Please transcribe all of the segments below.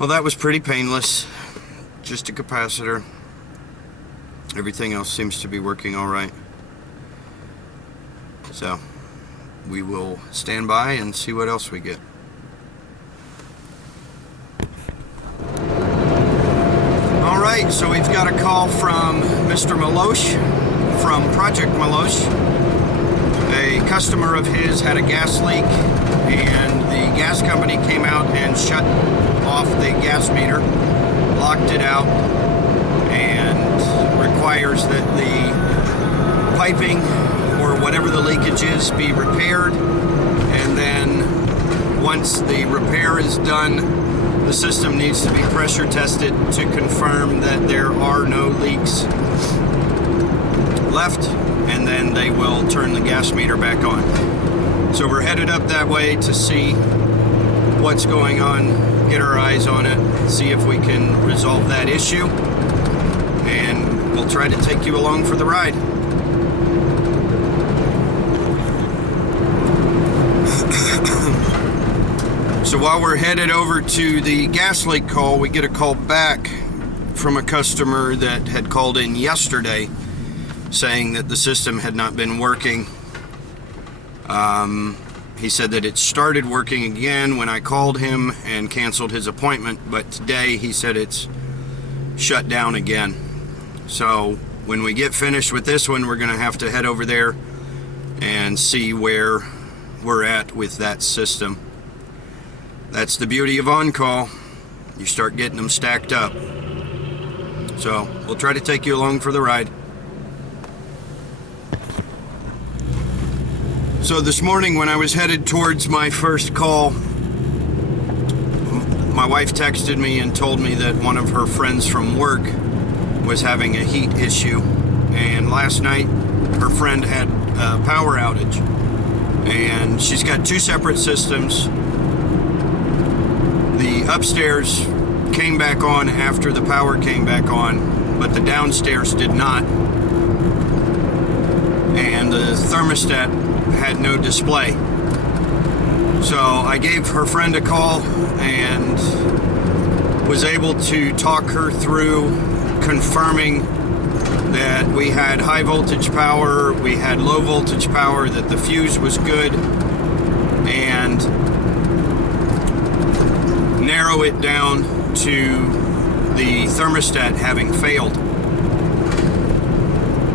Well, that was pretty painless. Just a capacitor. Everything else seems to be working all right. So we will stand by and see what else we get. All right, so we've got a call from Mr. Malosh from Project Malosh. A customer of his had a gas leak, and the gas company came out and shut off the gas meter, locked it out, and requires that the piping or whatever the leakage is be repaired. And then once the repair is done, the system needs to be pressure tested to confirm that there are no leaks left, and then they will turn the gas meter back on. So we're headed up that way to see what's going on, get our eyes on it, see if we can resolve that issue, and we'll try to take you along for the ride. So while we're headed over to the gas leak call, we get a call back from a customer that had called in yesterday saying that the system had not been working. He said that it started working again when I called him and canceled his appointment, but today he said it's shut down again. So when we get finished with this one, we're going to have to head over there and see where we're at with that system. That's the beauty of on-call. You start getting them stacked up. So we'll try to take you along for the ride. So this morning when I was headed towards my first call, my wife texted me and told me that one of her friends from work was having a heat issue. And last night her friend had a power outage. And she's got two separate systems. The upstairs came back on after the power came back on, but the downstairs did not. And the thermostat had no display. So I gave her friend a call and was able to talk her through confirming that we had high voltage power, we had low voltage power, that the fuse was good, and narrow it down to the thermostat having failed.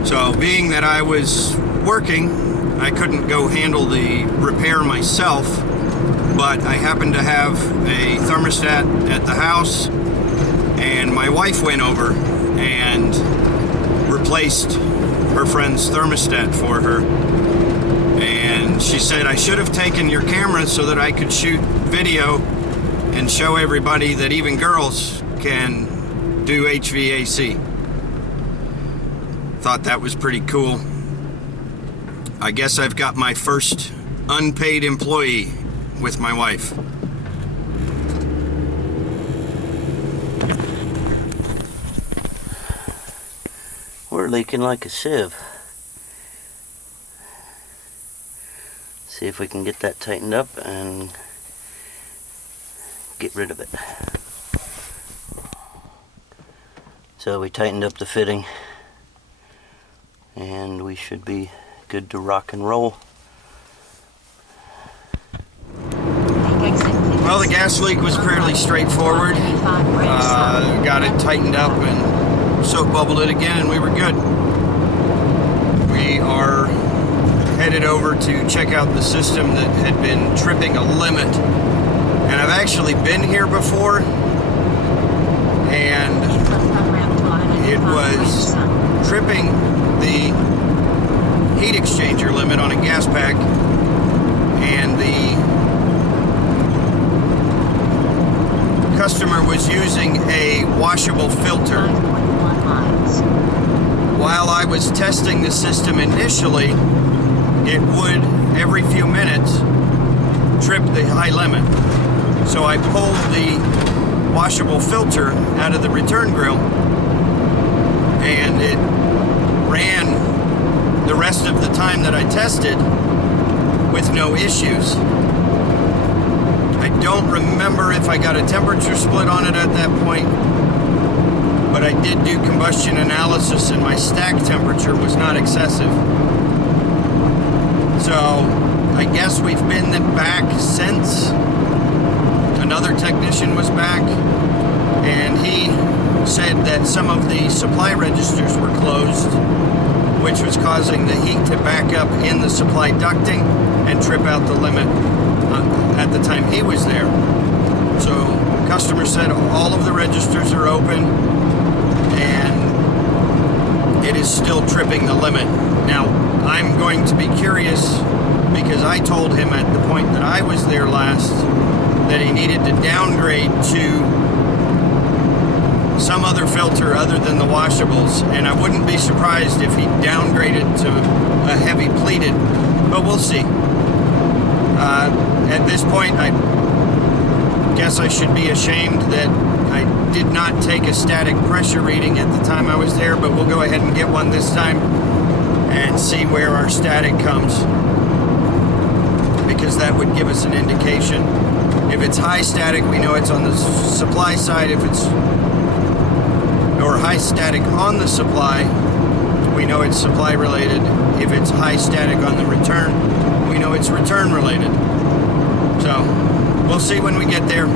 So being that I was working, I couldn't go handle the repair myself, but I happened to have a thermostat at the house, and my wife went over and replaced her friend's thermostat for her. And she said, I should have taken your camera so that I could shoot video and show everybody that even girls can do HVAC. Thought that was pretty cool. I guess I've got my first unpaid employee with my wife. We're leaking like a sieve. See if we can get that tightened up and get rid of it. So we tightened up the fitting and we should be good to rock and roll. Well, the gas leak was fairly straightforward. Got it tightened up and soap bubbled it again, and we were good. We are headed over to check out the system that had been tripping a limit. And I've actually been here before, and it was tripping the heat exchanger limit on a gas pack, and the customer was using a washable filter. While I was testing the system initially, it would, every few minutes, trip the high limit. So I pulled the washable filter out of the return grill, and it ran the rest of the time that I tested with no issues. I don't remember if I got a temperature split on it at that point, but I did do combustion analysis and my stack temperature was not excessive. So I guess we've been back since. Another technician was back, and he said that some of the supply registers were closed, which was causing the heat to back up in the supply ducting and trip out the limit at the time he was there. So customer said all of the registers are open and it is still tripping the limit. Now, I'm going to be curious because I told him at the point that I was there last that he needed to downgrade to some other filter other than the washables, and I wouldn't be surprised if he downgraded to a heavy pleated, but we'll see. At this point, I guess I should be ashamed that I did not take a static pressure reading at the time I was there, but we'll go ahead and get one this time and see where our static comes, because that would give us an indication. If it's high static, we know it's on the supply side. If it's or high static on the supply, we know it's supply related. If it's high static on the return, we know it's return related. So we'll see when we get there.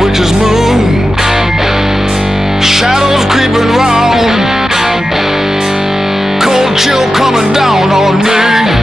Witch's moon, shadows creeping round, cold chill coming down on me.